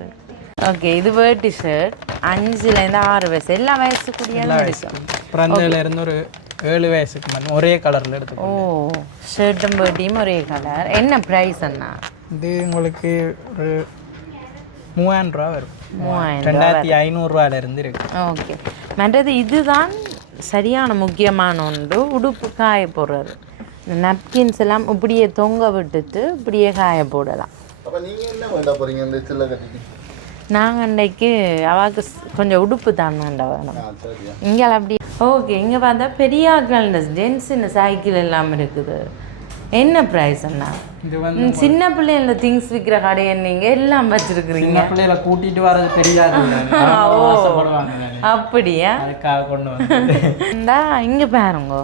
ஓகே. இது வேர்ட்டி ஷர்ட் 5லேருந்து 6 வயசு எல்லா வயசுக்குரிய இருக்கும். பிறந்ததுலேருந்து ஒரு 7 வயசுக்கு மட்டும் ஒரே கலரில் எடுத்துக்கோ. ஓ, ஷர்ட்டும் வேர்ட்டியும் ஒரே கலர். என்ன ப்ரைஸ் அண்ணா? இது உங்களுக்கு ஒரு 3000 ரூபா வரும். 2500 ரூபாயிலிருந்து இருக்கு. ஓகே. மற்றது இதுதான் சரியான முக்கியமான ஒன்று, உடுப்பு காய போடுறது. இந்த நப்கின்ஸ் எல்லாம் இப்படியே தொங்க விட்டுட்டு இப்படியே காய போடலாம். நாங்கள் அன்றைக்கு அவாக்கு கொஞ்சம் உடுப்பு தான் வேணும் இங்கே அப்படி. ஓகே. இங்கே பார்த்தா பெரியாக்கள் ஜென்ஸ் இந்த சைக்கிள் எல்லாம் இருக்குது. என்ன ப்ரைஸ் அண்ணா? இது வந்து சின்ன பிள்ளைங்கள திங்ஸ் விற்கிற கடையை நீங்கள் எல்லாம் வச்சுருக்குறீங்க. பிள்ளைகளை கூட்டிகிட்டு வரது தெரியாது. அப்படியா? அதுக்காக கொண்டு வந்து இங்கே பாருங்க,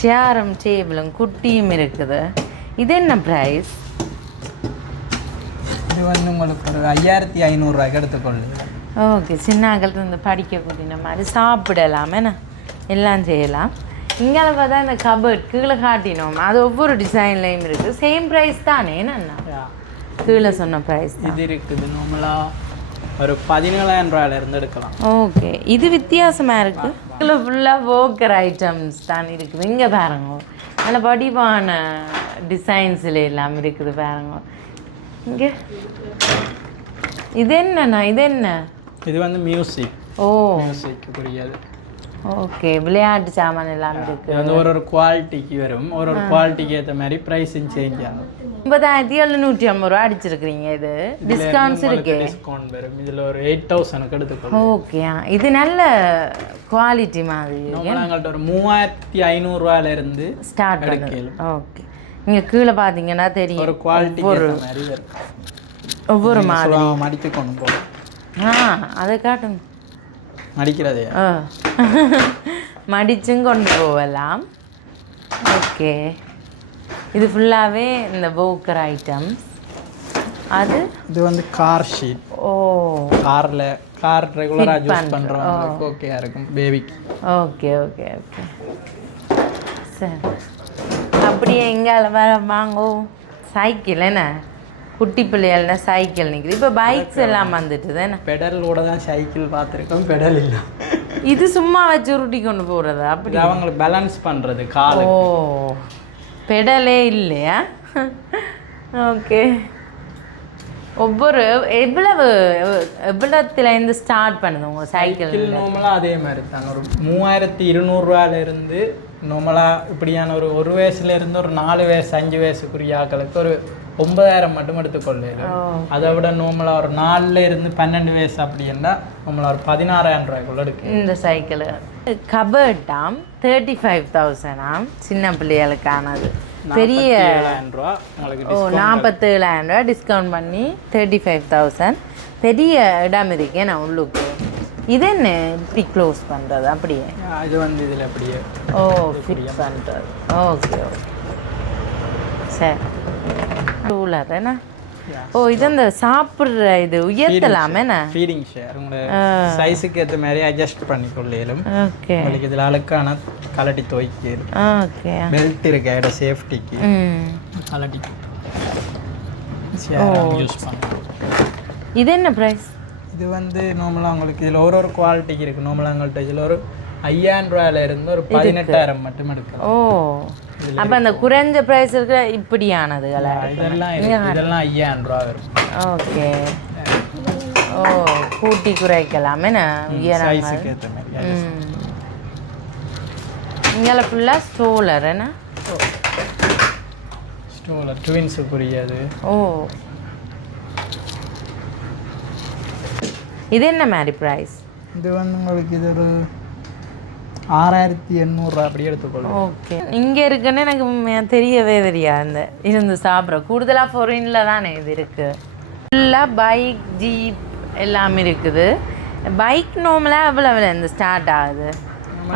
சேரும் டேபிளும் குட்டியும் இருக்குது. இது என்ன ப்ரைஸ்? இது வந்து உங்களுக்கு ஒரு 5500 ரூபாய்க்கு எடுத்துக்கொள்ளுங்க. ஓகே. சின்ன ஆக்கள் இந்த படிக்கக்கூடிய மாதிரி சாப்பிடலாம், என்ன எல்லாம் செய்யலாம். இங்கே பார்த்தா இந்த கபர்ட் கீழே காட்டினோம், அது ஒவ்வொரு டிசைன்லையும் இருக்குது. சேம் ப்ரைஸ் தானே? என்னண்ணா கீழே சொன்ன ப்ரைஸ் இது இருக்குது. நார்மலாக ஒரு 17,000 ரூபாயிலேருந்து எடுக்கலாம். ஓகே. இது வித்தியாசமாக இருக்குது. இதில் ஃபுல்லாக வோக்கர் ஐட்டம்ஸ் தான் இருக்குது. இங்கே பாருங்க, நல்ல வடிவான டிசைன்ஸில் எல்லாம் இருக்குது பாருங்க. இங்கே இது என்னண்ணா? இது என்ன? இது வந்து மியூசிக். ஓ, மியூசிக்கு புரியாது. ஓகே. விளையாட்டு சாமான் எல்லாம் இருக்குது. வந்து ஒரு குவாலிட்டிக்கு வரும், ஒரு குவாலிட்டிக்கு ஏற்ற மாதிரி ப்ரைஸும் சேஞ்ச் ஆகும். 9750 ரூபா அடிச்சிருக்கிறீங்க. இது டிஸ்கவுண்ட்ஸ் இருக்கு. டிஸ்கவுண்ட் வரும். இதில் ஒரு 8000க்கு எடுத்துக்கணும். ஓகே. இது நல்ல குவாலிட்டி மாதிரி எங்கள்கிட்ட ஒரு 3500 ரூபாயிலிருந்து ஸ்டார்ட் பண்ணுது. ஓகே. நீங்கள் கீழே பார்த்தீங்கன்னா தெரியும், ஒரு குவாலிட்டி மாதிரி வரும். ஒவ்வொரு மாதிரி மடித்து கொண்டு போகும். அதை காட்டுங்க. மடிக்கிறதே மடிச்சும் கொண்டு போகலாம். ஓகே. இது ஃபுல்லாகவே இந்த வோக்கர் ஐட்டம்ஸ். அது இது வந்து கார் ஷீட். ஓ, கார் ரெகுலராக யூஸ் பண்ணுறவங்களுக்கு ஓகேயா இருக்கும், பேபிக்கு. Okay okay okay. சரி. அப்படியே எங்கால வர வாங்கோ சைக்கிள். என்ன குட்டி பிள்ளைகள்னா சைக்கிள் நிற்குது. இப்போ பைக்ஸ் எல்லாம் வந்துட்டு தானே. பெடலோட தான் சைக்கிள் பார்த்துருக்கோம், பெடல் இல்லை. இது சும்மா வச்சு உருட்டி கொண்டு போகிறது. அப்படி அவங்களுக்கு பேலன்ஸ் பண்ணுறது கால். ஓ, பெடலே இல்லையா? ஓகே. ஒவ்வொரு எவ்வளோத்துலேருந்து ஸ்டார்ட் பண்ணுது உங்கள் சைக்கிள்? நார்மலாக அதே மாதிரி தான் ஒரு 3200 ரூபாயிலிருந்து நார்மலாக இப்படியான ஒரு வயசுலேருந்து ஒரு 4 வயசு 5 வயசுக்குரிய ஆக்களுக்கு ஒரு 9000 மட்டும் எடுத்துக்கொள்ளு. அதை விட நார்மலாக ஒரு 4லேருந்து 12 வயசு அப்படின்னா நார்மலாக ஒரு 16,000 ரூபாய்க்குள்ள எடுக்கு இந்த சைக்கிள். கபர்டாம் 35,000 சின்ன பிள்ளைகளுக்கானது. பெரிய 47,000 ரூபா உங்களுக்கு. ஓ, 47,000 ரூபா டிஸ்கவுண்ட் பண்ணி 35,000. பெரிய இடம் இருக்கேன் நான் உள்ளுக்கு. இது என்ன இப்படி க்ளோஸ் பண்ணுறது? அப்படியே இது வந்து இதில் அப்படியே ஃபிக்ஸ் பண்ணுறது. Okay okay. சரி. டூலர் என்ன? இது அந்த சாப்பிட்ற இது உயர்த்தலாம் என்ன? ஃபீடிங் ஷேர் உங்களோட சைஸுக்கு ஏற்ற மாதிரி அட்ஜஸ்ட் பண்ணிக்கொள்ளேலும். ஓகே. உங்களுக்கு இதில் அழுக்கான கலட்டி துவைக்கலும். ஓகே. பெல்ட் இருக்கு இட சேஃப்டிக்கு கலட்டி யூஸ் பண்ணலாம். இது என்ன ப்ரைஸ்? இது வந்து நார்மலாக உங்களுக்கு இதில் ஒரு குவாலிட்டிக்கு இருக்குது. நார்மலாக எங்கள்கிட்ட இதில் ஒரு 5000 ரூபாயிலிருந்து ஒரு 18,000 மட்டும் எடுக்கலாம். ஓ, அப்போ அந்த குறைஞ்ச ப்ரைஸ் இருக்கிற இப்படியானதுங்களா? இதெல்லாம் 5000 ரூபா வரும். ஓகே. ஓ, கூட்டி குறைக்கலாம் என்ன? சைஸுக்கு ஏற்ற மாதிரி. இங்கே ஃபுல்லாக ஸ்டோலர் என்ன ஸ்டோலர் ட்வின்ஸுக்குரியது. ஓ இது என்ன மாதிரி ப்ரைஸ்? இது வந்து உங்களுக்கு இது ஒரு 6800 அப்படி எடுத்துக்கொள்ளும். ஓகே இங்கே இருக்குன்னு எனக்கு தெரியவே தெரியாது. இந்த இருந்து சாப்பிட்ற கூடுதலாக ஃபாரினில் தானே இது இருக்குது. ஃபுல்லாக பைக் ஜீப் எல்லாமே இருக்குது. பைக் நார்மலாக எவ்வளோ இந்த ஸ்டார்ட் ஆகுது?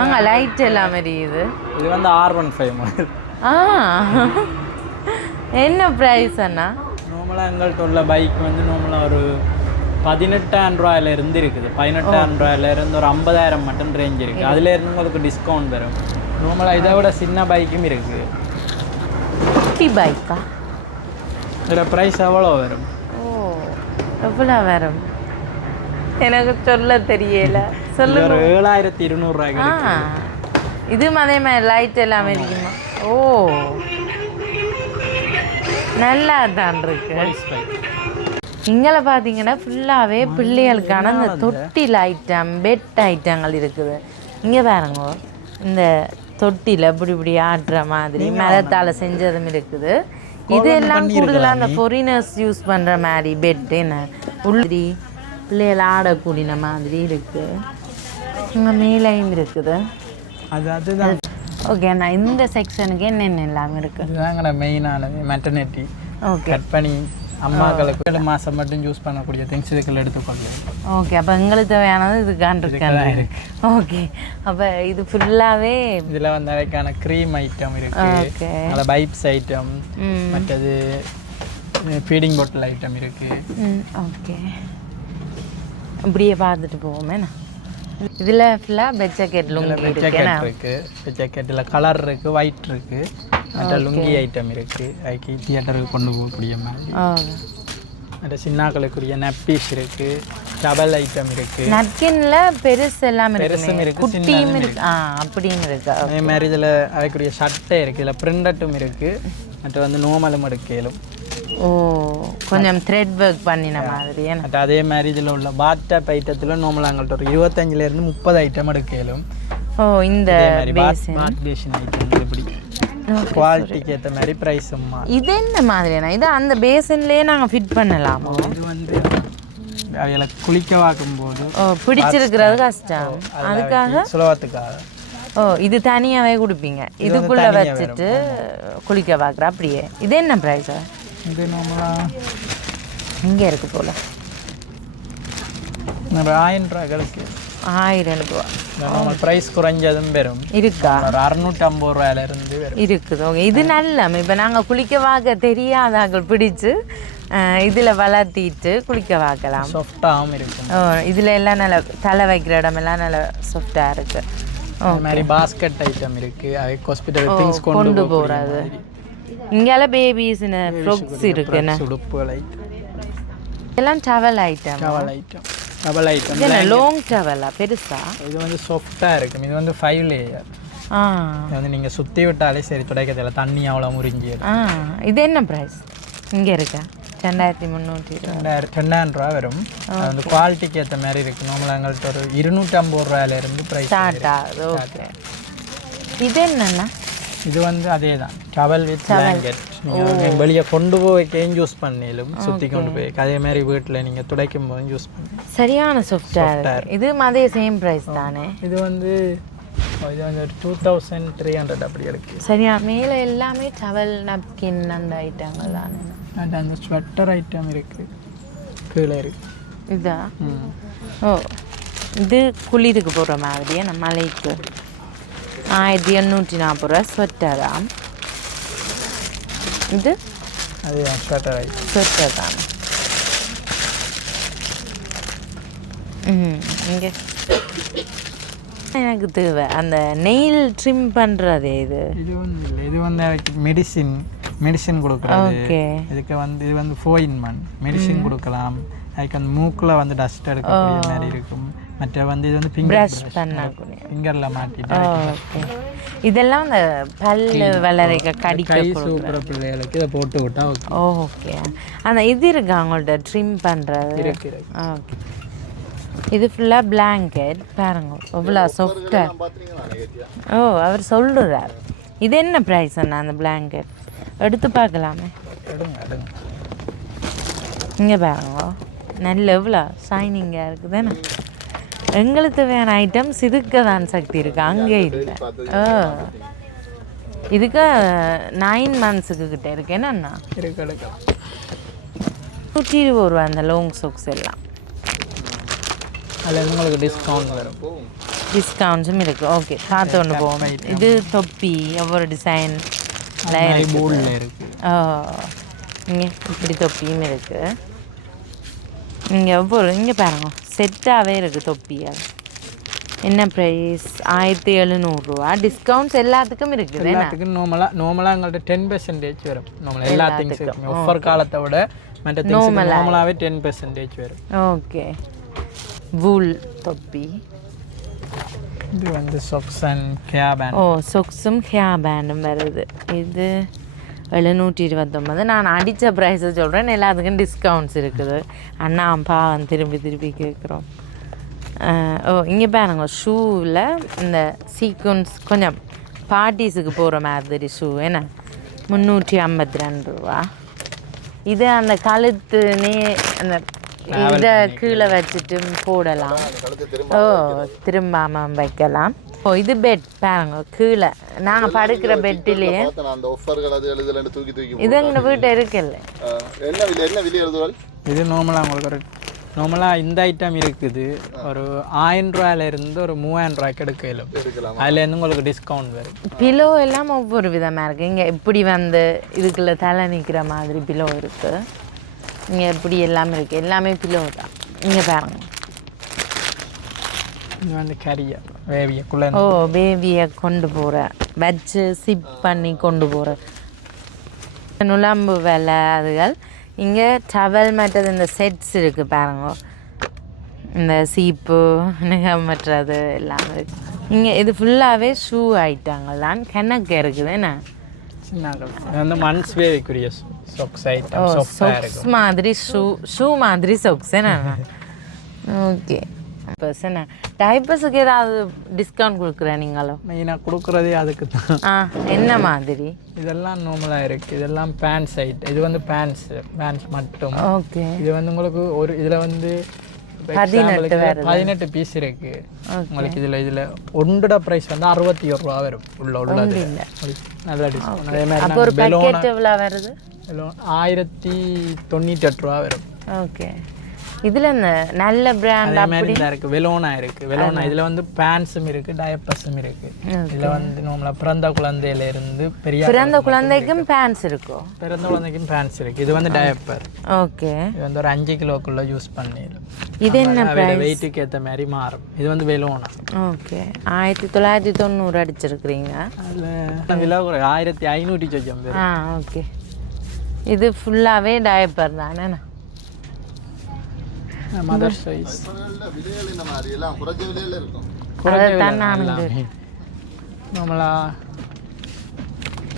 அங்கே லைட் எல்லாமே இருக்குது. இது வந்து R15 மாடல். என்ன ப்ரைஸ் அண்ணா? நார்மலாக எங்கள்கிட்ட உள்ள பைக் வந்து நார்மலாக ஒரு 18,000 ரூபாயிலிருந்து இருக்குது. 18,000 ரூபாயிலிருந்து ஒரு 50,000 மட்டும் ரேஞ்ச் இருக்குது. அதுலேருந்து உங்களுக்கு டிஸ்கவுண்ட் வரும். நார்மலாக இதை விட சின்ன பைக்கும் இருக்குது. பைக்கா? இதில் ப்ரைஸ் எவ்வளோ வரும்? ஓ எவ்வளோ வரும் எனக்கு சொல்ல தெரியல. சொல்லு. ஒரு 7,200 ரூபாய்க்கு. இது அதே மாதிரி லைட் எல்லாமே இருக்குமா? ஓ நல்லா தான் இருக்கு. இங்கே பார்த்தீங்கன்னா ஃபுல்லாகவே பிள்ளைகளுக்கான இந்த தொட்டில் ஐட்டம் பெட் ஐட்டங்கள் இருக்குது. இங்கே பாருங்க இந்த தொட்டியில் இப்படி இப்படி ஆடுற மாதிரி மரத்தால் செஞ்சதும் இருக்குது. இதெல்லாம் கூடுதலாக அந்த ஃபாரினர்ஸ் யூஸ் பண்ணுற மாதிரி பெட்டு என்ன உள்ளி பிள்ளைகள் ஆடக்கூடிய மாதிரி இருக்குது. இங்கே மேலையும் இருக்குது. அதுதான் ஓகே அண்ணா இந்த செக்ஷனுக்கு என்னென்ன எல்லாமே இருக்குது? இதுதாங்க மெயினானது மெட்டர்னிட்டி. ஓகே கட் பண்ணி அம்மாக்களுக்கு 7 மாதம் மட்டும் யூஸ் பண்ணக்கூடிய திங்ஸ் இதுக்குள்ள எடுத்துக்கொள்ளலாம். ஓகே அப்போ எங்களுக்கு தேவையானது இதுக்கான் இருக்காங்க. ஓகே அப்போ இது ஃபுல்லாகவே இதில் வந்து அதுக்கான க்ரீம் ஐட்டம் இருக்கு, ஓகே அதில் பைப்ஸ் ஐட்டம், மற்றது ஃபீடிங் பாட்டில் ஐட்டம் இருக்கு. ஓகே இப்படியே பார்த்துட்டு போவோமே. இதில் ஃபுல்லாக பெட் ஜாக்கெட் லுங்கி இருக்கு. பெட் ஜாக்கெட்டில் கலர் இருக்கு, ஒயிட் இருக்கு, மற்ற லுங்கி ஐட்டம் இருக்கு. அதுக்கு தியேட்டருக்கு கொண்டு போகக்கூடிய மாதிரி. மற்ற சின்னாக்களுக்குரிய நப்பீஸ் இருக்கு, டபல் ஐட்டம் இருக்கு. நப்கின்ல பெருசு எல்லாம் பெருசும் இருக்கு, குட்டியும் இருக்கு. அப்படின்னு இருக்கு. அதே மாதிரி இதில் அதுக்குரிய சட்டை இருக்கு, இதில் பிரிண்டட்டும் இருக்கு, மற்ற வந்து நோமலும் எடுக்கலும். ஓ கொஞ்சம் த்ரெட் ஒர்க் பண்ணின மாதிரி. மற்ற அதே மாதிரி இதில் உள்ள பாத்டப் ஐட்டத்தில் நோமலாக எங்கள்கிட்ட ஒரு 25லேருந்து 30 ஐட்டம் எடுக்கலும். ஓ இந்த பாத் பேஷன் ஐட்டம் இப்படி குவாலிட்டிக்கு ஏற்ற மாதிரி ப்ரைஸும். இது என்ன மாதிரினா இது அந்த பேசன்லேயே நாங்கள் ஃபிட் பண்ணலாமா? இது வந்து அவைகளை குளிக்க வாக்கும்போது பிடிச்சிருக்கிறது கஷ்டம், அதுக்காக சுலபத்துக்காக. ஓ இது தனியாகவே கொடுப்பீங்க, இதுக்குள்ளே வச்சுட்டு குளிக்க பார்க்குற அப்படியே. இது என்ன ப்ரைஸா? இது நம்மளாம் இங்கே இருக்குது போல் ஒரு 1000 ரூபாய்களுக்கு. 1000 ரூபா நம்ம ப்ரைஸ் குறைஞ்சதும் பெறும் இருக்கா? ஒரு 650 ரூபாயிலிருந்து வரும் இருக்குது. ஓகே இது நல்ல இப்போ நாங்கள் குளிக்க வாக்க தெரியாதாக்கள் பிடிச்சு இதில் வளர்த்திட்டு குளிக்க வாக்கலாம். சாஃப்டாகவும் இருக்கும். இதில் எல்லாம் நல்ல தலை வைக்கிற இடமெல்லாம் நல்ல சாஃப்டாக இருக்குது. அது மாதிரி பாஸ்கெட் ஐட்டம் இருக்குது, அது ஹாஸ்பிட்டல் திங்ஸ் கொண்டு போகிறது. இங்கால பேபிஸ்னு ஃப்ராக்ஸ் இருக்குன்னு உடுப்புகள் ஐட்டம் எல்லாம் டவல் ஐட்டம். டபுள் ஐட்டம் இது லாங் டவலா பெருசா? இது வந்து சாஃப்டாக இருக்கும். இது வந்து 5 லேயர். இது வந்து நீங்கள் சுற்றி விட்டாலே சரி துடைக்கிறதுல தண்ணி அவ்வளோ முறிஞ்சிடும். இது என்ன ப்ரைஸ் இங்கே இருக்கா? 2320 ரூபா வரும். அது வந்து குவாலிட்டிக்கு ஏற்ற மாதிரி இருக்குது. நார்மலாக எங்கள்கிட்ட ஒரு 250 ரூபாயிலிருந்து ப்ரைஸ் ஸ்டார்ட் ஆகுது. ஓகே இது என்னன்னா? இது வந்து அதே தான் டவல் வித் பிளாங்கெட். நீங்கள் வெளியே கொண்டு போய்க்கையும் யூஸ் பண்ணிலும் சுற்றி கொண்டு போய் அதே மாதிரி வீட்டில் நீங்கள் துடைக்கும் போதும் யூஸ் பண்ணி சரியான சாஃப்டாக. இது அதே சேம் ப்ரைஸ் தானே? இது வந்து ஒரு 2300 அப்படி இருக்குது. சரியா மேலே எல்லாமே டவல் நப்கின் அந்த ஐட்டங்கள் தானே? அந்த ஸ்வெட்டர் ஐட்டம் இருக்குது கீழே இருக்குது. இதா? ஓ இது குளிருக்கு போடுற மாதிரியே நம்ம மலைக்கு 1840 ரூபா ஸ்வெட்டரா? இது அதுதான் ஸ்வெட்டர் ஐட்டம். ஸ்வெட்டர் தான். இங்கே எனக்கு தேவை அந்த நெயில் ட்ரிம் பண்ணுறது. இது வந்து இல்லை, இது வந்து மெடிசின் கொடுக்குறது. ஓகே இதுக்கு வந்து இது வந்து 4-in-1 மெடிசின் கொடுக்கலாம். அதுக்கு அந்த மூக்கில் வந்து டஸ்ட் எடுக்கக்கூடிய மாதிரி இருக்கும். மற்ற வந்து இது வந்து ப்ரஷ் பண்ணக்கூடிய ஃபிங்கரில் மாட்டிட்டு. ஓகே இதெல்லாம் அந்த பல்லு வளரைக்க கடிக்க சூப்பர் பிள்ளைகளுக்கு இதை போட்டு விட்டா ஓகே. ஓகே அந்த இது இருக்கு அவங்கள்ட்ட ட்ரிம் பண்ணுறது. இருக்கு. ஓகே இது ஃபுல்லாக பிளாங்கெட் பாருங்க எவ்வளோ சாஃப்டாக. ஓ அவர் சொல்கிறார். இது என்ன ப்ரைஸ் அண்ணா அந்த பிளாங்கெட்? எடுத்து பார்க்கலாமே. இங்கே பாருங்க நல்ல எவ்வளோ ஷைனிங்காக இருக்குதுன்னு. எங்களுக்கு தேவையான ஐட்டம்ஸ் இதுக்கு தான் சக்தி இருக்கு, அங்கே இல்லை. ஓ இதுக்கு 9 months கிட்ட இருக்கு. என்னண்ணா 120 ரூபா அந்த லாங் சாக்ஸ் எல்லாம். அதில் உங்களுக்கு டிஸ்கவுண்ட் வரும். டிஸ்கவுண்ட்ஸும் இருக்குது. ஓகே பார்த்து ஒன்று போவோம். இது தொப்பி ஒவ்வொரு டிசைன் இருக்குது. ஓ இங்கே இப்படி தொப்பியும் இருக்குது. இங்கே ஒவ்வொரு இங்கே பாருங்க செட்டாகவே இருக்குது தொப்பி. அது என்ன ப்ரைஸ்? 1700 ரூபா. டிஸ்கவுண்ட்ஸ் எல்லாத்துக்கும் இருக்குது. எல்லாத்துக்கும் நார்மலாக எங்கள்கிட்ட 10% வரும். நார்மலாக எல்லா திங்ஸுக்கும் ஆஃபர் காலத்தை விட மற்ற நார்மலாகவே 10% வரும். ஓகே வூல் தொப்பி. இது வந்து சொக்ஸ் அண்ட் ஹேர் பேண்ட். ஓ சொக்ஸும் ஹேர் பேண்டும் வருது. இது 729. நான் அடித்த ப்ரைஸை சொல்கிறேன். எல்லாத்துக்கும் டிஸ்கவுண்ட்ஸ் இருக்குது. அண்ணா பாவம் திருப்பி கேட்குறோம். ஓ இங்கே பாருங்க ஷூவில் இந்த சீக்வன்ஸ் கொஞ்சம் பார்ட்டிஸுக்கு போகிற மாதிரி ஷூ என்ன 352 ரூபா. இது அந்த கழுத்து அந்த இதை கீழே வச்சுட்டு போடலாம். ஓ திரும்பாமல் வைக்கலாம். ஓ இது பெட் பாருங்க கீழே நாங்கள் படுக்கிற பெட்டிலேயே இது எங்கள் வீட்டை இருக்குல்ல. இது நார்மலாக உங்களுக்கு நார்மலாக இந்த ஐட்டம் இருக்குது. ஒரு 1000 ரூபாயிலிருந்து ஒரு 3000 ரூபாய்க்கு எடுக்கலாம். அதுலேருந்து உங்களுக்கு டிஸ்கவுண்ட் வரும். பிலோ எல்லாம் ஒவ்வொரு விதமாக இருக்குது. இங்கே எப்படி வந்து இதுக்குள்ளே தலை நிற்கிற மாதிரி பிலோ இருக்குது. இங்கே எப்படி எல்லாமே இருக்குது. எல்லாமே பிலோ தான். இங்கே பாருங்க இது வந்து கரியா பேபியை ஓ பேபியை கொண்டு போகிற வச்சு சிப் பண்ணி கொண்டு போகிற நுழம்பு வேலை அதுகள். இங்கே டவல் மற்றது இந்த செட்ஸ் இருக்குது பாருங்க. இந்த சீப்பு மற்றது எல்லாமே இருக்குது. இங்கே இது ஃபுல்லாகவே ஷூ ஐட்டங்கள் தான். கணக்கு இருக்குது என்ன சின்ன மன்ஸ் பேபிக்குரிய சொக்ஸ் ஐட்டம். சொக்ஸ் மாதிரி ஷூ மாதிரி சொக்ஸ் என்ன. ஓகே என்ன டைப்பர்ஸுக்கு ஏதாவது டிஸ்கவுண்ட் கொடுக்குறேன் நீங்களும்? மெயினாக கொடுக்குறதே அதுக்கு தான். என்ன மாதிரி? இதெல்லாம் நார்மலாக இருக்குது. இதெல்லாம் பேண்ட்ஸ் ஐட்டம். இது வந்து பேண்ட்ஸ் மட்டும். ஓகே இது வந்து உங்களுக்கு ஒரு இதில் வந்து 18 பீஸ் இருக்குது உங்களுக்கு. இதில் ஒன்றோட ப்ரைஸ் வந்து 61 ரூபா வரும். உள்ளது நல்ல டிஸ்கவுண்ட். அதே மாதிரி வருது 1098 ரூபா வரும். ஓகே இதில் இந்த நல்ல பிராண்ட் அப்படி இருக்குது. வெலோனா இருக்குது. வெலோனா இதில் வந்து பேண்ட்ஸும் இருக்குது, டயப்பர்ஸும் இருக்குது. இதில் வந்து நார்மலாக பிறந்த குழந்தையிலேருந்து பிறந்த குழந்தைக்கும் பேண்ட்ஸ் இருக்கும். பிறந்த குழந்தைக்கும் பேண்ட்ஸ் இருக்குது. இது வந்து டயப்பர். ஓகே இது வந்து ஒரு 5 கிலோக்குள்ளே யூஸ் பண்ணிடும். இது என்ன ப்ரைஸ்? வெயிட்டுக்கு ஏற்ற மாதிரி மாறும். இது வந்து வெலோனா. ஓகே 1990 அடிச்சிருக்கிறீங்க. அதில் விலை ஒரு 1500 சொச்சம். ஓகே இது ஃபுல்லாகவே டயப்பர் தானே. மதர் சைஸ் நம்மளா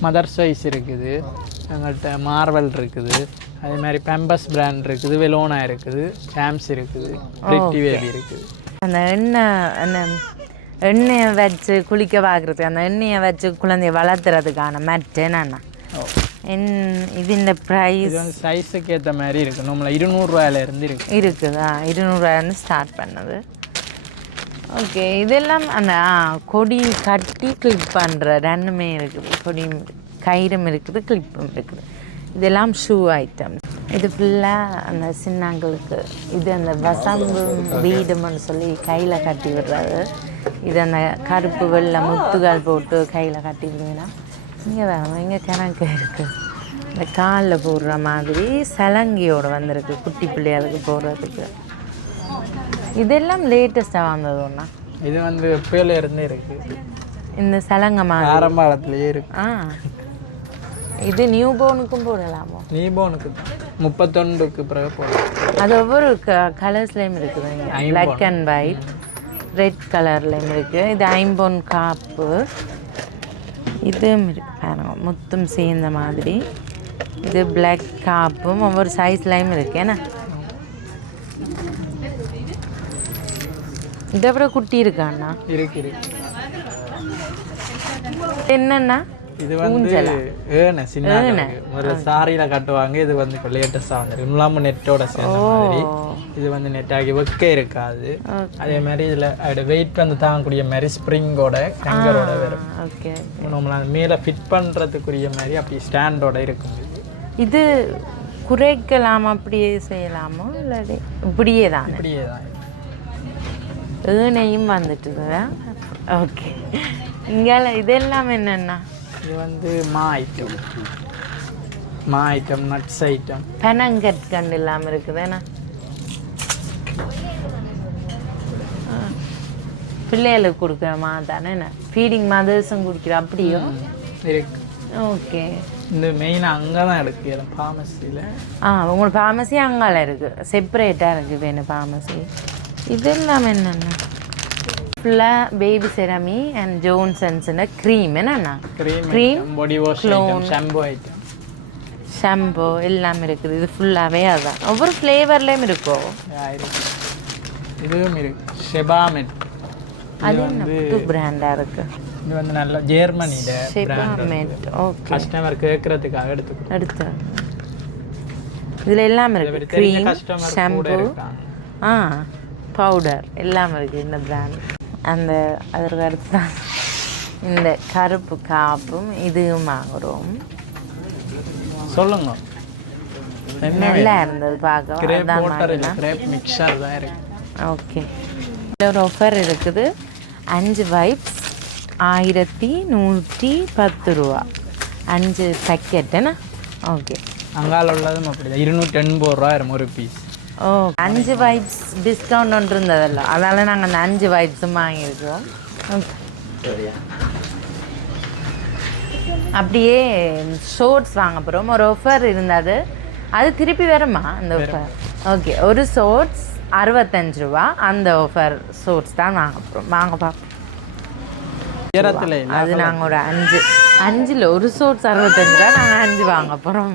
மதர் சைஸ் இருக்குது. எங்கள்கிட்ட மார்வல் இருக்குது. அதே மாதிரி பெம்பஸ் பிராண்ட் இருக்குது, வெலோனா இருக்குது, சாம்ஸ் இருக்குது, பிரிட்டி பேபி இருக்குது. அந்த எண்ணெயை வச்சு குளிக்க பார்க்குறதுக்கு அந்த எண்ணெயை வச்சு குழந்தைய வளர்த்துறதுக்கான மேட் என்னன்னா இது இந்த ப்ரைஸ் இது வந்து சைஸுக்கு ஏற்ற மாதிரி இருக்குது. நம்மள 200 ரூபாயிலேருந்து இருக்குதா? 200 ரூபாயிலேருந்து ஸ்டார்ட் பண்ணது. ஓகே இதெல்லாம் அந்த கொடி கட்டி கிளிப் பண்ணுற ரெண்டுமே இருக்குது. கொடியும் கயிறும் இருக்குது, கிளிப்பும் இருக்குது. இதெல்லாம் ஷூ ஐட்டம். இது ஃபுல்லாக அந்த சின்னங்களுக்கு இது அந்த வசம்பு வீடுன்னு சொல்லி கையில் கட்டி விடுறது. இது அந்த கருப்பு வெள்ளை முத்துகள் போட்டு கையில் கட்டி விடுவீங்கன்னா இங்கே வேணும். இங்கே கணக்கு இருக்குது. இந்த காலில் போடுற மாதிரி சலங்கியோடு வந்திருக்கு குட்டி பிள்ளைகளுக்கு போடுறதுக்கு. இதெல்லாம் லேட்டஸ்ட்டாக வந்தது ஒன்றா? இது வந்து எப்போலேருந்தே இருக்குது. இந்த சலங்கை மாதிரி ஆரம்பத்துலேயே இருக்கு. இது நியூ போனுக்கும் போடலாமோ? நியூ போனுக்கு 31க்கு பிறகு போடலாம். அது ஒவ்வொரு கலர்ஸ்லேயும் இருக்குது. இங்கே பிளாக் அண்ட் ஒயிட், ரெட் கலர்லேயும் இருக்குது. இது 50 காப்பு. இதுவும் இருக்கு பாருங்க மொத்தம் சேர்ந்த மாதிரி. இது பிளாக் காப்பும் ஒவ்வொரு சைஸ்லையும் இருக்கு. ஏன்னா இதை விட குட்டி இருக்காண்ணா? இருக்கு. என்னன்னா இது வந்து ஏன சின்ன ஒரு சாரியில கட்டுவாங்க. இது வந்து இப்போ லேட்டஸ்டாக வந்துருக்கு. இல்லாமல் நெட்டோட சேர்ந்த மாதிரி. இது வந்து நெட்டாகி வைக்க இருக்காது. அதே மாதிரி இதில் அதோட வெயிட் வந்து தாங்கக்கூடிய மாதிரி ஸ்ப்ரிங்கோட ஹேங்கரோட வரும். ஓகே. நம்மள அந்த மேலே ஃபிட் பண்ணுறதுக்குரிய மாதிரி அப்படி ஸ்டாண்டோட இருக்கும். இது குறைக்கலாம், அப்படியே செய்யலாமோ இல்லாடி இப்படியே தான்? இப்படியே தான். ஏனையும் வந்துட்டுதா? ஓகே. இங்கே இதெல்லாம் என்னென்னா? இது வந்து மா ஐட்டம் நட்ஸ் ஐட்டம். பெனங்கற்கண்டு இல்லாமல் இருக்குதுண்ணா? பிள்ளைகளுக்கு கொடுக்குறமா தானே? ஃபீடிங் மதர்ஸும் குடிக்கிற அப்படியோ இருக்கு. ஓகே. இந்த மெயினாக அங்கே தான் இருக்குது ஃபார்மசியில். உங்களோட ஃபார்மசி அங்கால இருக்குது, செப்பரேட்டாக இருக்குது என்ன ஃபார்மசி. இதெல்லாம் என்னென்னா? ஃபுல்லாக பேபி செரமி அண்ட் ஜோன்சன்ஸ்ன க்ரீம் என்னண்ணா? Cream, body wash item, shampoo item, shampoo எல்லாம் இருக்குது. இது ஃபுல்லாகவே அதுதான். ஒவ்வொரு ஃப்ளேவர்லேயும் இருக்கோ? இதுவும் இருக்கு. ஷெபாமெட். அது என்ன புது பிராண்டாக இருக்குது? இது வந்து நல்ல ஜெர்மனியில் ஷெபாமெட். ஓகே. கஸ்டமர் கேட்குறதுக்காக எடுத்து இதில் எல்லாம் இருக்குது. க்ரீம், ஷாம்பு, பவுடர் எல்லாம் இருக்குது இந்த பிராண்ட். அந்த அதற்கு அடுத்து தான் இந்த கருப்பு காப்பும் இதுவும் வாங்குகிறோம். சொல்லுங்க. நல்லா இருந்தது பார்க்க. மிக்சர் தான் இருக்கு. ஓகே. ஒரு ஆஃபர் இருக்குது. 5 வைப்ஸ் 1110 ரூபா, 5 பேக்கெட்டுண்ணா? ஓகே. அங்கால உள்ளதும் அப்படி தான் 280 ரூபா ஒரு பீஸ். 5 வைப்ஸ் டிஸ்கவுண்ட் ஒன்று இருந்ததல்ல, அதனால் நாங்கள் அந்த 5 வைப்ஸும் வாங்கியிருக்கோம். அப்படியே ஷோர்ட்ஸ் வாங்க போகிறோம். ஒரு ஆஃபர் இருந்தது, அது திருப்பி வருமா அந்த ஆஃபர்? ஓகே. ஒரு ஷோர்ட்ஸ் 65 ரூபா. அந்த ஆஃபர் ஷோர்ட்ஸ் தான் வாங்க போகிறோம். வாங்க பார்ப்போம். அது நாங்கள் ஒரு 5 ஒரு ஷோர்ட்ஸ் 65 ரூபா, நாங்கள் 5 வாங்க போகிறோம்.